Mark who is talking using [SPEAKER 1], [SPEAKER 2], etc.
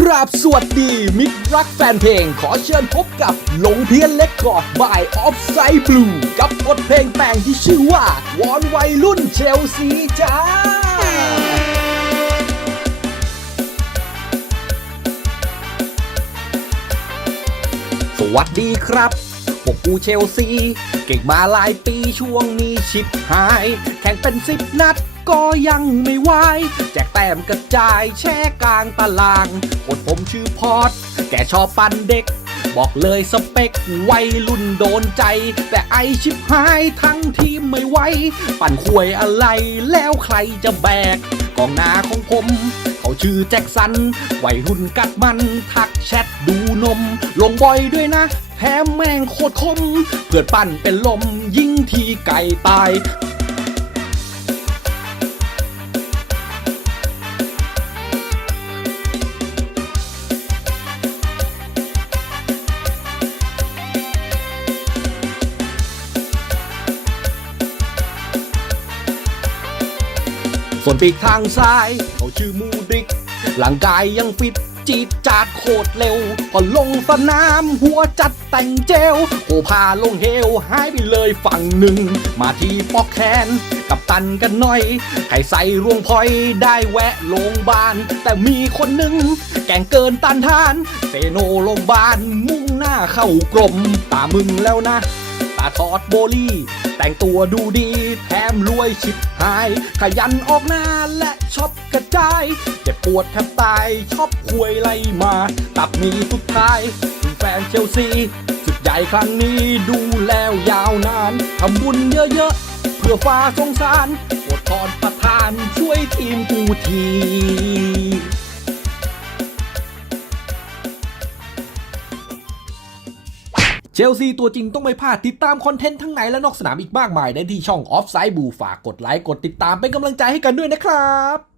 [SPEAKER 1] กราบสวัสดีมิตรรักแฟนเพลงขอเชิญพบกับหลงเพียนเล็กกอดบายออฟไซด์บลูกับบทเพลงแต่งที่ชื่อว่า วอนวัยรุ่นเชลซีจ้า สวัสดีครับ พวกกูเชลซี เก่งมาหลายปีช่วงนี้ชิบหาย แข่งเป็นสิบนัดก็ยังไม่ไหวแจกแต้มกระจายแช่กลางตารางคนผมชื่อพอด แกชอบปันเด็ก บอกเลยสเปควัยรุ่นโดนใจ แต่ไอชิบหายทั้งทีมไม่ไหว ปั่นควยอะไรแล้วใครจะแบกกองหน้าของผม เขาชื่อแจ็คสัน วัยรุ่นกัดมัน ทักแชทดูนม ลงบ่อยด้วยนะ แถมแม่งโคตรคม เพื่อนปั้นเป็นลม ยิงทีไก่ตาย ส่วนปีกทางซ้าย เขาชื่อมูดิกหลังกายยังฟิตจีดจาดโคตรเร็ว พอลงสนามหัวจัดแต่งเจลโอพาลงเฮลหายไปเลยฝั่งหนึ่ง มาที่ปอกแคนกับตันกันหน่อยใครใส่รวงพลอยได้แวะโรงพยาบาล แต่มีคนหนึ่งแก่งเกินตันทาน เซโนโรงพยาบาลมุ่งหน้าเข้ากรมตามึงแล้วนะ ตาทอดโบลี่ แต่งตัวดูดีแถมรวยชิบหาย ขยันออกหน้าและชอบกระจาย เจ็บปวดแทบตายชอบควยไล่มา ตับมีสุดท้ายถึงแฟนเชลซีสุดใหญ่ครั้งนี้ดูแล้วยาวนานทำบุญเยอะๆ เพื่อฟ้าสงสารอดทอนประทานช่วยทีมกูที เชลซีตัวจริงต้องไม่พลาดติดตามคอนเทนต์ทั้งในและนอกสนามอีกมากมายได้ที่ช่องออฟไซด์บูฝากกดไลค์กดติดตามเป็นกำลังใจให้กันด้วยนะครับ